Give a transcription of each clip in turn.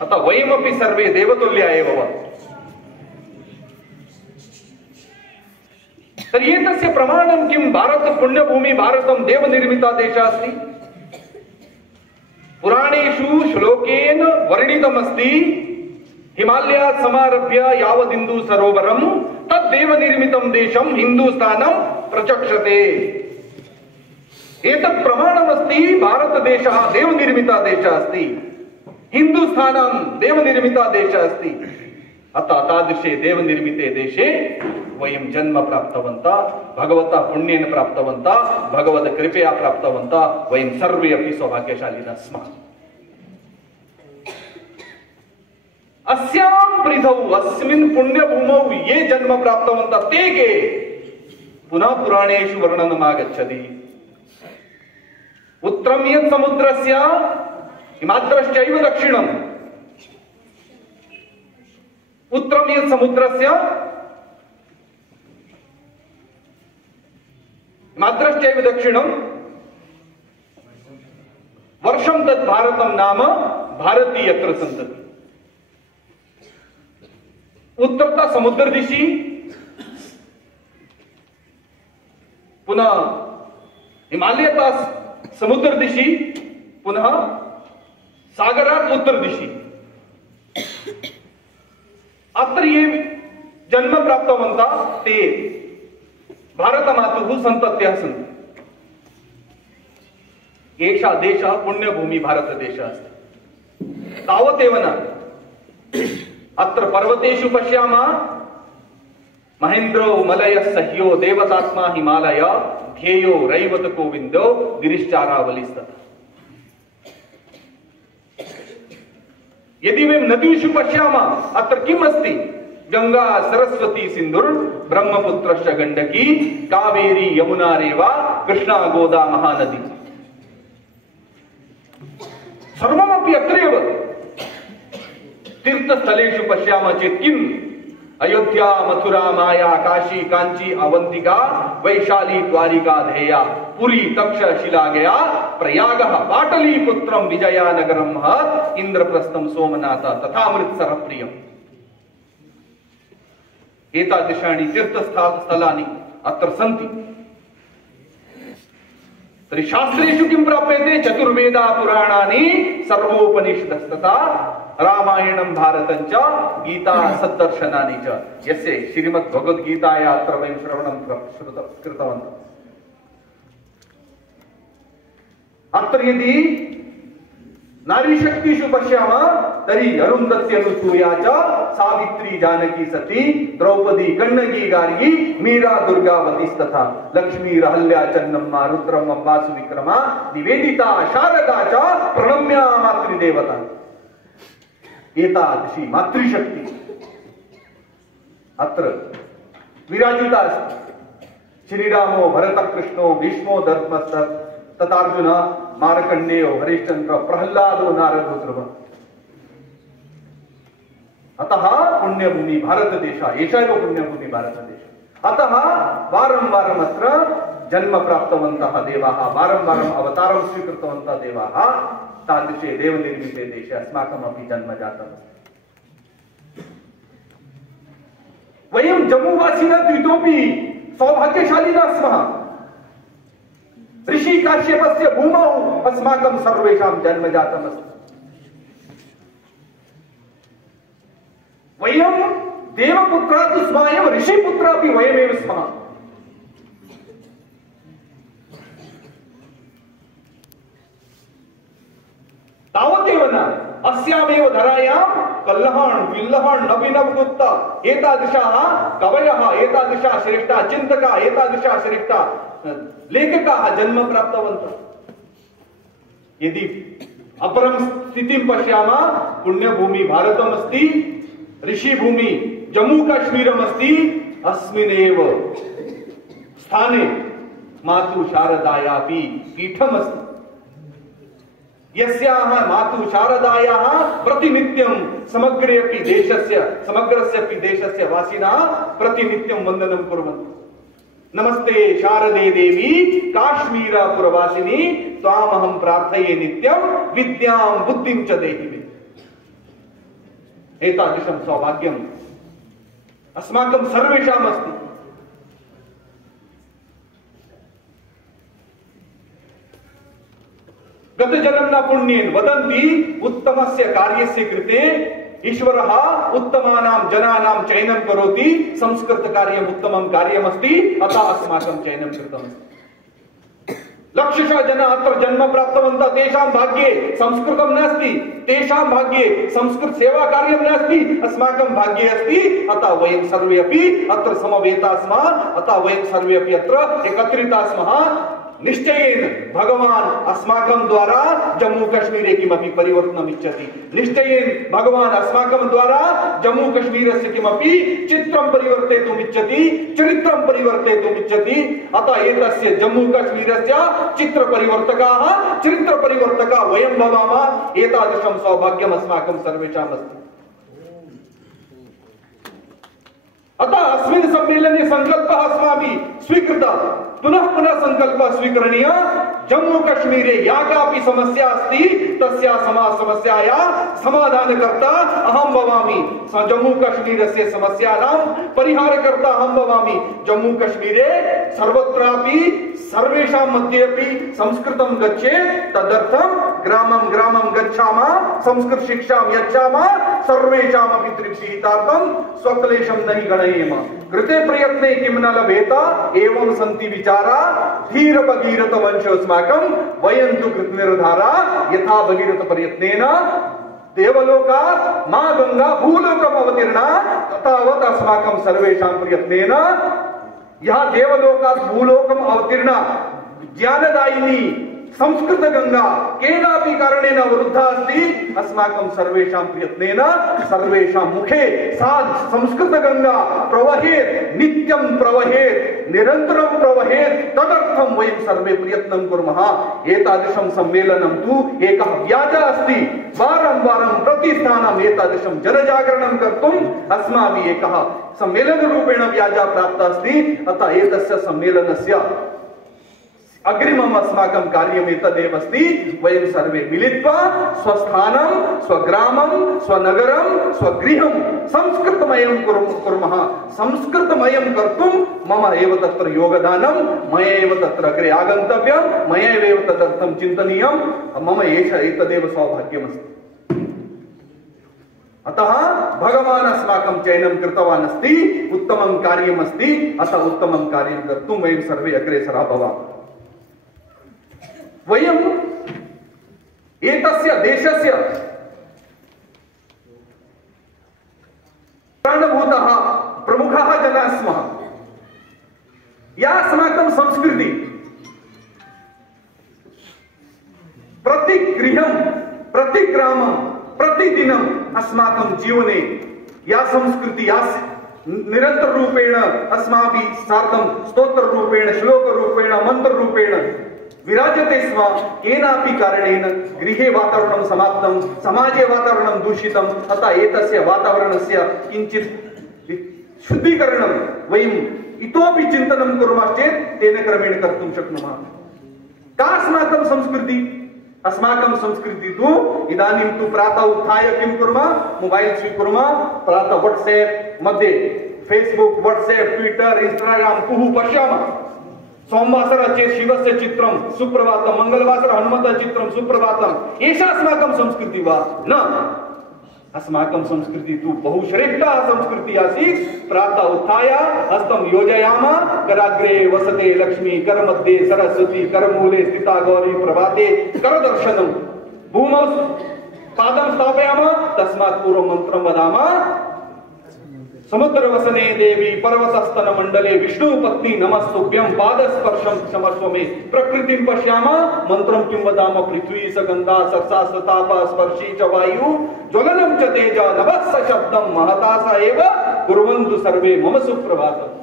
अतः वयमपि सर्वे देवतुल्या एव वा। तर्हि एतस्य प्रमाणं किं? भारत पुण्यभूमि, भारतं देवनिर्मिता देशः अस्ति। पुराणेषु श्लोकेन वर्णितमस्ति, हिमालयात् समारभ्य यावदिन्दु सरोवरं तद्देवनिर्मितं देशं हिन्दुस्तानं प्रचक्षते। एतत् प्रमाणमस्ति, भारतदेशः देवनिर्मिता देशः अस्ति, हिन्दुस्तानं देवनिर्मिता देशः अस्ति। अतः तादृशे देवनिर्मिते देशे वयं जन्म प्राप्तवन्तः, भगवतः पुण्येन प्राप्तवन्तः, भगवतः कृपया प्राप्तवन्तः। वयं सर्वे अपि सौभाग्यशालिनः स्मः। अस्यां पृथौ अस्मिन् पुण्यभूमौ ये जन्म प्राप्तवन्तः ते के? पुनः पुराणेषु वर्णनम् आगच्छति। उत्तरं यत् समुद्रस्य हिमाद्रश्चैव दक्षिणम्, उत्तरं यत् समुद्रस्य हिमाद्रश्चैव दक्षिणम्, वर्षं तद् भारतं नाम भारती यत्र सन्तति। उत्तरतः समुद्र दिशि, पुनः हिमालयतः समुद्र दिशि, पुनः सागरात् उत्तर दिशि। अत्र ये जन्म प्राप्तवन्तः ते भारतमातुः सन्तत्याः सन्ति। एषा देशः पुण्यभूमि भारतदेशः अस्ति। तावदेव न, अत्र पर्वतेषु पश्यामः, महेन्द्रो मलयः सह्यो देवतात्मा हिमालय ध्येयो रैवत गोविंदो गिरिश्चारावलिस्ततः। यदि वयं नदीषु पश्यामः, अत्र किम् अस्ति? गंगा सरस्वती सिन्धुर् ब्रह्मपुत्रश्च गण्डकी कावेरी यमुना रेवा कृष्णा गोदा महानदी। सर्वमपि अत्रैव। तीर्थस्थलेषु पश्यामः चेत् किम्? अयोध्या, मथुरा, माया, काशी, कांची, अवंतिका, वैशाली, द्वारिका, धेया, पुरी, तक्षशिला गया, प्रयागः, पाटलीपुत्रं, विजयानगरं महत्, इंद्रप्रस्थं, सोमनाथ तथा अमृतसरः प्रियम्। एतादृशानि तीर्थस्थलानि अत्र सन्ति। तर्हि शास्त्रेषु किं प्राप्यते? चतुर्वेदा पुराणानि सर्वोपनिषदस्तथा रामायणं भारतं च गीता सद्दर्शनानि च। यस्य श्रीमद्भगवद्गीताया अत्र वयं श्रवणं कृतवन्तः। अत्र यदि नारीशक्तिषु पश्यामः तर्हि अरुन्धत्य अनुसूया च सावित्री जानकी सती द्रौपदी कन्नगी गार्गी मीरा दुर्गावतीस्तथा लक्ष्मी रहल्या चन्नम्मा रुद्रम्मा सुविक्रमा निवेदिता शारदा च प्रणम्या मातृदेवता। एतादृशी मातृशक्ति अत्र विराजिता अस्ति। श्रीरामो भरतकृष्णो भीष्मो धर्मस्थः तथार्जुन मार्कण्डेयो हरिश्चंद्र प्रहल्लादो नारदो ध्रुव। अतः पुण्यभूमि भारतदेश, एषा एव पुण्यभूमि भारतदेश। अतः वारं वारम् अत्र जन्म प्राप्तवन्तः देवाः, वारं वारम् अवतारं स्वीकृतवन्तः देवाः। तादृशे देवनिर्मिते देशे अस्माकमपि जन्म जातमस्ति। वयं जम्मूवासिनः इतोपि सौभाग्यशालिनः स्मः। ऋषि काश्यपस्य भूमौ अस्माकं सर्वेषां जन्म जातमस्ति। वयं देवपुत्राः स्मः एव, ऋषिपुत्राः अपि वयमेव स्मः। तावदेव न, अस्यामेव धरायां कल्लहान् विल्लहान् नवीनवगुप्त एतादृशाः कवयः, एतादृशाः श्रेष्ठाः चिन्तकाः, एतादृशाः श्रेष्ठाः लेखकाः जन्म प्राप्तवन्तः। यदि अपरं स्थितिं पश्यामः, पुण्यभूमि भारतमस्ति, ऋषिभूमि जम्मू काश्मीरम् अस्ति। अस्मिन्नेव स्थाने मातु शारदायापि पीठमस्ति। यस्याः मातु शारदायाः प्रतिनित्यं समग्रेऽपि देशस्य, समग्रस्यपि देशस्य वासिनः प्रतिनित्यं वन्दनं कुर्वन्ति। नमस्ते शारदे देवी काश्मीरपुरवासिनी त्वामहं प्रार्थये नित्यं विद्यां बुद्धिं च देहि मे। एतादृशं सौभाग्यम् अस्माकं सर्वेषाम् अस्ति। गतजन्मना पुण्येन वदन्ति उत्तमस्य कार्यस्य कृते ईश्वरः उत्तमानां जनानां चयनं करोति। संस्कृतकार्यम् उत्तमं कार्यमस्ति, अतः अस्माकं चयनं कृतमस्ति। लक्षशः जनाः अत्र जन्म प्राप्तवन्तः, तेषां भाग्ये संस्कृतं नास्ति, तेषां भाग्ये संस्कृत सेवा कार्यं नास्ति, अस्माकं भाग्ये अस्ति। अतः वयं सर्वे अपि अत्र समवेताः स्मः, अतः वयं सर्वे अपि अत्र एकत्रिताः स्मः। निश्चयेन भगवान् अस्माकं द्वारा जम्मू कश्मीरे किमपि परिवर्तनम् इच्छति। निश्चयेन भगवान् अस्माकं द्वारा जम्मू कश्मीरस्य किमपि चित्रं परिवर्तयितुम् इच्छति, चरित्रं परिवर्तयितुम् इच्छति। अतः एतस्य जम्मू कश्मीरस्य चित्रपरिवर्तकाः, चरित्रपरिवर्तकाः वयं भवामः। एतादृशं सौभाग्यम् अस्माकं सर्वेषाम् अस्ति। अतः अस्मिन् सम्मेलने संकल्पः अस्माभिः स्वीकृतः, पुनः पुनः संकल्पः स्वीकरणीयः। जम्मू कश्मीरे या कापि समस्या अस्ति तस्याः समस्यायाः समाधानकर्ता अहं भवामि। जम्मू कश्मीरस्य समस्यानां परिहारकर्ता अहं भवामि। जम्मू कश्मीरे सर्वत्रापि सर्वेषां मध्ये अपि संस्कृतं गच्छेत्, तदर्थं ग्रामं ग्रामं गच्छामः, संस्कृत शिक्षां यच्छामः, सर्वेषामपि तृप्तिहितार्थं स्वक्लेशं नहि गणयेम। कृते प्रयत्ने किं न लभेत, एवं सन्ति विचारा धीर भगीरथ वंशोऽस्माकं, वयं तु कृतनिर्धारा यथा भगीरथ प्रयत्नेन देवलोकात् मा गंगा भूलोकम् अवतीर्णा, तथावत् अस्माकं सर्वेषां प्रयत्नेन यह देवलोकात् भूलोकम् अवतीर्णा ज्ञानदायिनी संस्कृत गंगा केनापि कारणेन अवरुद्धा अस्ति। अस्माकं सर्वेषां प्रयत्नेन सर्वेषां मुखे सा संस्कृत गंगा प्रवहेत्, नित्यं प्रवहेत्, निरन्तरं प्रवहेत्। तदर्थं वयं सर्वे प्रयत्नं कुर्मः। एतादृशं सम्मेलनं तु एकः व्याजः अस्ति। वारं वारं प्रतिस्थानम् एतादृशं जनजागरणं कर्तुम् अस्माभिः एकः सम्मेलनरूपेण व्याजः प्राप्तः अस्ति। अतः एतस्य सम्मेलनस्य अग्रिमम् अस्माकं कार्यम् एतदेव अस्ति। वयं सर्वे मिलित्वा स्वस्थानं, स्वग्रामं, स्वनगरं, स्वगृहं संस्कृतमयं कुर्मः। संस्कृतमयं कर्तुं मम एव तत्र योगदानं, मया एव तत्र अग्रे आगन्तव्यं, मया एव तदर्थं चिन्तनीयं। मम एतदेव सौभाग्यमस्ति। अतः भगवान् अस्माकं चयनं कृतवान् अस्ति, उत्तमं कार्यमस्ति। अतः उत्तमं कार्यं कर्तुं वयं सर्वे अग्रेसराः भवामः। वयम् एतस्य देशस्य प्राणभूतः प्रमुखः जनाः स्मः। या अस्माकं संस्कृति प्रतिगृहं, प्रतिग्रामं, प्रतिदिनम् अस्माकं जीवने या संस्कृति या निरन्तररूपेण अस्माभिः सार्धं स्तोत्ररूपेण, श्लोकरूपेण, मन्त्ररूपेण विराजते स्म, केनापि कारणेन गृहे वातावरणं समाप्तं, समाजे वातावरणं दूषितम्। अतः एतस्य वातावरणस्य किञ्चित् शुद्धीकरणं वयम् इतोपि चिन्तनं कुर्मः चेत् तेन क्रमेण कर्तुं शक्नुमः। का अस्माकं संस्कृति? अस्माकं संस्कृति तु इदानीं तु प्रातः उत्थाय किं कुर्मः? मोबाइल स्वीकुर्मः, प्रातः व्हाट्सएप मध्ये फेसबुक, व्हाट्सएप, ट्विटर, इंस्टाग्राम कुहु पश्यामः। सोमवासर चेत् शिवस्य चित्रं सुप्रभातं, मंगलवासर हनुमतः चित्रं सुप्रभातम्। एषा अस्माकं संस्कृति वा? न, अस्माकं संस्कृति तु बहु श्रेष्ठा संस्कृतिः आसीत्। प्रातः उत्थाय हस्तं योजयामः, कराग्रे वसते लक्ष्मी, करमध्ये सरस्वती, करमूले स्थिता गौरी, प्रभाते करदर्शनं, भूमौ पादं स्थापयामः, तस्मात् पूर्वं मन्त्रं वदामः। समुद्रवसने देवी पर्वतस्तन मंडले विष्णु पत्नी नमस्तुभ्यं, पादस्पर्शं क्षमस्व मे, प्रकृतिं पश्यामः, मंत्रं किं वदामः? पृथ्वी सगंधा सर्षा सताप स्पर्शी च वायु, ज्वलनं च तेज, नभः स शब्दं, महता स एव कुर्वन्तु सर्वे मम सुप्रभातम्।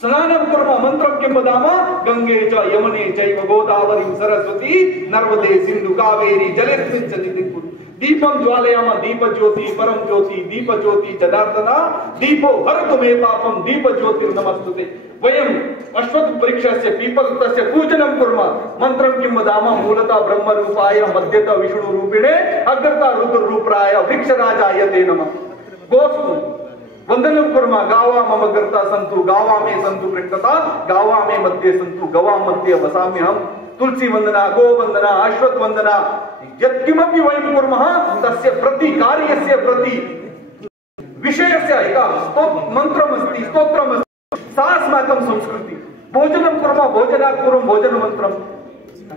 स्नानं कुर्मः, मंत्रं किं वदामः? गंगे च यमुने चैव गोदावरी सरस्वती नर्मदे सिंधु कावेरी जलेऽस्मिन् सन्निधिं कुरु। दीपं ज्वालयामः, दीप ज्योति परम ज्योति, दीप ज्योति जनार्दना, दीपो हरतु मे पापं, दीप ज्योतिर्नमस्तुते। वयम् अश्वत्थ वृक्षस्य पीपलतस्य पूजनं कुर्मः। मन्त्रं किं वदामः? मूलतः ब्रह्म रूपाय, मध्यतः विष्णु रूपिणे, अग्रतः रुद्र रूप वृक्षराय वृक्षराजाय ते नमः। गोस्तु वंदनं कुर्मः। गावा मम गर्ता सन्तु, गावा मे सन्तु कृष्णता, गावा मे मध्ये सन्तु, गवा मध्ये वसाम्यहम्। तुलसी वंदना, गो वंदना, अश्वत्थ वंदना, यत्किमपि वयं कुर्मः तस्य प्रति कार्यस्य प्रति विषयस्य एक मन्त्रमस्ति, स्तोत्रमस्ति, सा अस्माकं संस्कृति। भोजनं कुर्मः, भोजनात् पूर्वं भोजनमन्त्रम्,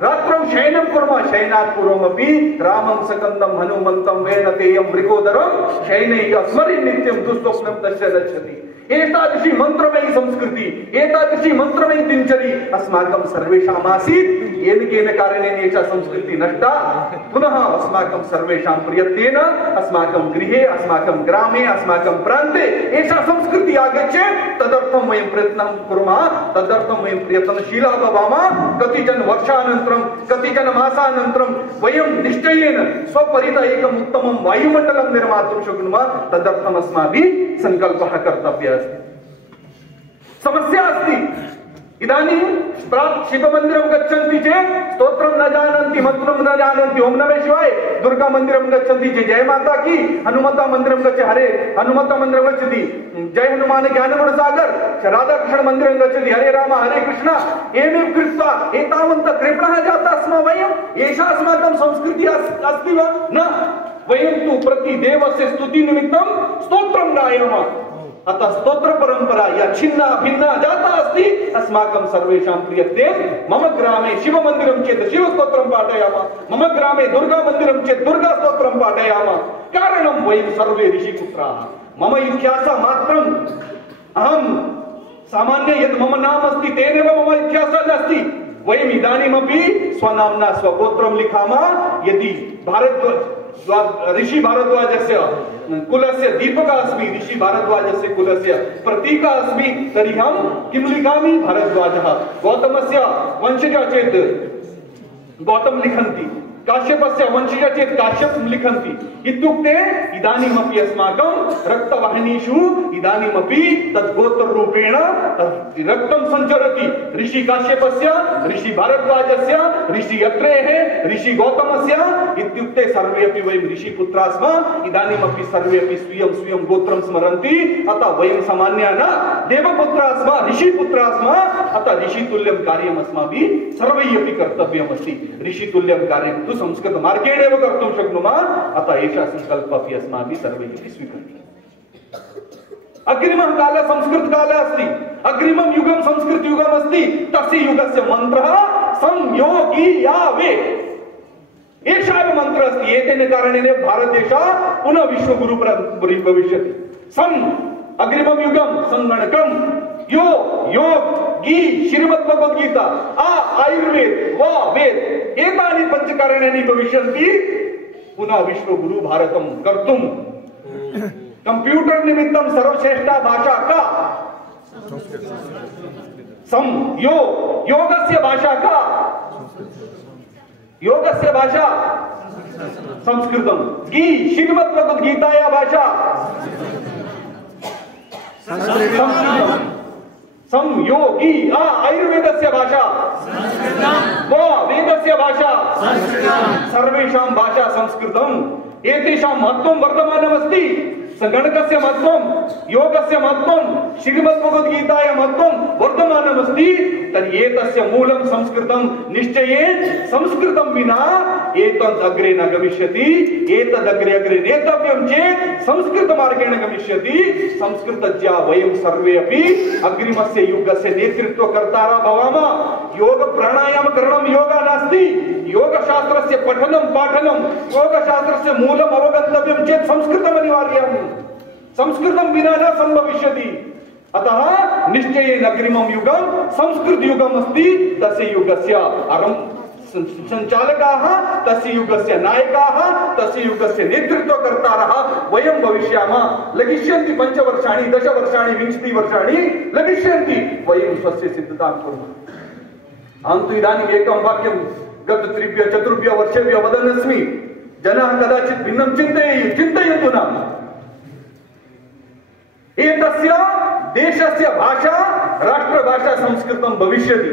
रात्रौ शयनं कुर्मः, शयनात् पूर्वमपि रामं सकन्दं हनुमन्तं वेनतेयं मृगोदरं शयनैः स्मरेन् नित्यं दुःस्वप्नं तस्य गच्छति। एतादृशी मंत्रमयी संस्कृति, एतादृशी मंत्रमयी दिनचरी अस्माकं सर्वेषाम् आसीत्। येन केन कारणेन एषा संस्कृति नष्टा। पुनः अस्माकं सर्वेषां प्रयत्नेन अस्माकं गृहे, अस्माकं ग्रामे, अस्माकं प्रान्ते एषा संस्कृति आगच्छेत्। तदर्थं वयं प्रयत्नं कुर्मः, तदर्थं वयं प्रयत्नशीलाः भवामः। कतिचन वर्षानन्तरं, कतिचन मासानन्तरं वयं निश्चयेन स्वपरितः एकम् उत्तमं वायुमण्डलं निर्मातुं शक्नुमः। तदर्थम् अस्माभिः संकल्पः कर्तव्यः। समस्या अस्ति। इदानीं प्राक् शिवमन्दिरं गच्छन्ति चेत् स्तोत्रं न जानन्ति, मन्त्रं न जानन्ति। ओम नमः शिवाय। दुर्गा मन्दिरं गच्छन्ति चेत् जय माता की। हनुमता मन्दिरं गच्छति, हरे हनुमता मन्दिरं गच्छति, जय हनुमान ज्ञानगुणसागर। राधाकृष्ण मन्दिरं गच्छति, हरे राम हरे कृष्ण। एवं कृत्वा एतावन्तः कृपणः जाताः स्मः वयम्। एषा अस्माकं संस्कृतिः अस्ति वा? न। वयं तु प्रतिदेवस्य स्तुतिनिमित्तं स्तोत्रं गायामः। अतः स्तोत्र परंपरा या छिन्ना भिन्ना जाता अस्ति। अस्माकं सर्वेषां प्रियते। मम ग्रामे शिव मंदिरं चेत् शिव स्तोत्रं पाठयामः, मम ग्रामे दुर्गा मंदिरं चेत् दुर्गा स्तोत्रं पाठयामः। कारणं वयं सर्वे ऋषिपुत्राः। मम इतिहासः मात्रम् अहं सामान्य यद् मम नाम अस्ति तेनैव मम इतिहासः नास्ति। वयम् इदानीमपि स्वनाम्ना स्वगोत्रं लिखामः। यदि ऋषि भारद्वाजस्य कुलस्य दीपकः अस्मि, ऋषि भारद्वाजस्य कुलस्य प्रतीकः अस्मि, तर्हि अहं किं लिखामि? भारद्वाजः। गौतमस्य वंशजः चेत् गौतम लिखन्ति, काश्यपस्य वंशजः चेत् काश्यप लिखन्ति। इत्युक्ते इदानीमपि अस्माकं रक्तवाहिनीषु इदानीमपि तद् गोत्ररूपेण रक्तं सञ्चरति। ऋषि काश्यपस्य, ऋषि भारद्वाजस्य, ऋषि अत्रेयः, ऋषि गौतमस्य। इत्युक्ते सर्वे अपि वयं ऋषिपुत्राः स्मः। इदानीमपि सर्वे अपि स्वीयं स्वीयं गोत्रं स्मरन्ति। अतः वयं सामान्याः न, देवपुत्राः स्मः, ऋषिपुत्राः स्मः। अतः ऋषितुल्यं कार्यम् अस्माभिः सर्वैः अपि कर्तव्यमस्ति। ऋषितुल्यं कार्यं तु संस्कृत मार्गेण एव कर्तुं शक्नुमः। अतः एषः संकल्पः अपि अस्माभिः सर्वैः स्वीकरणीयः। अग्रिमः कालः संस्कृतकालः अस्ति, अग्रिमं युगं संस्कृतयुगम् अस्ति। तस्य युगस्य मन्त्रः संयोगीयावेत्। एषः एव मन्त्रः अस्ति। एतेन कारणेन भारतदेशः पुनः विश्वगुरुः भविष्यति। अग्रिमं युगं संगणकं, यो योग गी श्रीमद्भगवद्गीता, आयुर्वेद वा वेद, एतानि पञ्चकारणानि भविष्यन्ति। पुनः विश्वगुरु भारतं कर्तुं कंप्यूटर निमित्तं सर्वश्रेष्ठा भाषा का? योगस्य भाषा का? योगस्य भाषा संस्कृतं। गी श्रीमद्भगवद्गीताया भाषा संस्कृतं। संयोगी आयुर्वेदस्य भाषा, वेदस्य भाषा, सर्वेषां भाषा संस्कृतम्। एतेषां महत्त्वं वर्तमानमस्ति। गणकस्य महत्त्वं, योगस्य महत्त्वं, श्रीमद्भगवद्गीतायाः महत्त्वं वर्तमानमस्ति। तर्हि एतस्य मूलं संस्कृतं। निश्चयेन संस्कृतं विना एतद् अग्रे न गमिष्यति। एतदग्रे अग्रे नेतव्यं चेत् संस्कृतमार्गेण गमिष्यति। संस्कृतज्ञा वयं सर्वे अपि अग्रिमस्य युगस्य नेतृत्वकर्तारः भवामः। योग प्राणायामकरणं योगः नास्ति। योगशास्त्रस्य पठनं पाठनं, योगशास्त्रस्य मूलम् अवगन्तव्यं चेत् संस्कृतम् अनिवार्यम्। संस्कृतं विना न सम्भविष्यति। अतः निश्चयेन अग्रिमं युगं संस्कृतयुगम् अस्ति। तस्य युगस्य संचालकाः, तस्य युगस्य नायकाः, तस्य युगस्य नेतृत्वकर्तारः वयं भविष्यामः। लगिष्यन्ति 5 वर्षाणि, 10 वर्षाणि, 20 वर्षाणि लगिष्यन्ति। वयं स्वस्य सिद्धतां कुर्मः। अहं तु इदानीम् एकं वाक्यं गत 3-4 वर्षेभ्यः वदन् अस्मि। जनाः कदाचित् भिन्नं चिन्तयन्तु न। एतस्य देशस्य भाषा राष्ट्रभाषा संस्कृतं भविष्यति।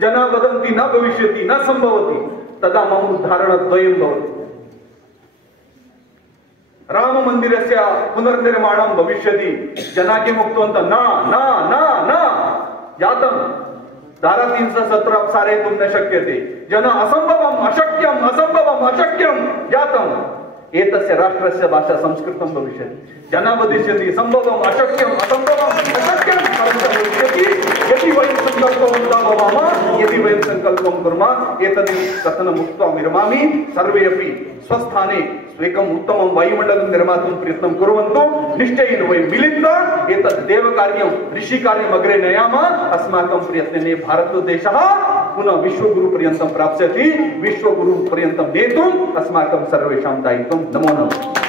जनाः वदन्ति न भविष्यति, न सम्भवति। तदा मम उदाहरणद्वयं भवति। राम मंदिरस्य पुनर्निर्माणं भविष्यति जनाके मुक्तवन्तः न न न न जातं धारा 317 सारयितुं न शक्यते जन असम्भवम् अशक्यम् असम्भवम् अशक्यं जातम् एतस्य राष्ट्रस्य भाषा संस्कृतं भविष्यति जना वदिष्यन्ति सम्भवम् अशक्यम् असम्भवम् अशक्यं भविष्यति यदि वयं सङ्कल्पवन्तः भवामः यदि वयं सङ्कल्पं कुर्मः एतद् कथनम् उक्त्वा विरमामि सर्वे अपि स्वस्थाने स्वेकम् उत्तमं वायुमण्डलं निर्मातुं प्रयत्नं कुर्वन्तु निश्चयेन वयं मिलित्वा एतद् देवकार्यं ऋषिकार्यम् अग्रे नयामः अस्माकं प्रयत्नेन भारतदेशः पुनः विश्वगुरुपर्यन्तं प्राप्स्यति विश्वगुरुपर्यन्तं नेतुम् अस्माकं सर्वेषां दायित्वं नमो नमः।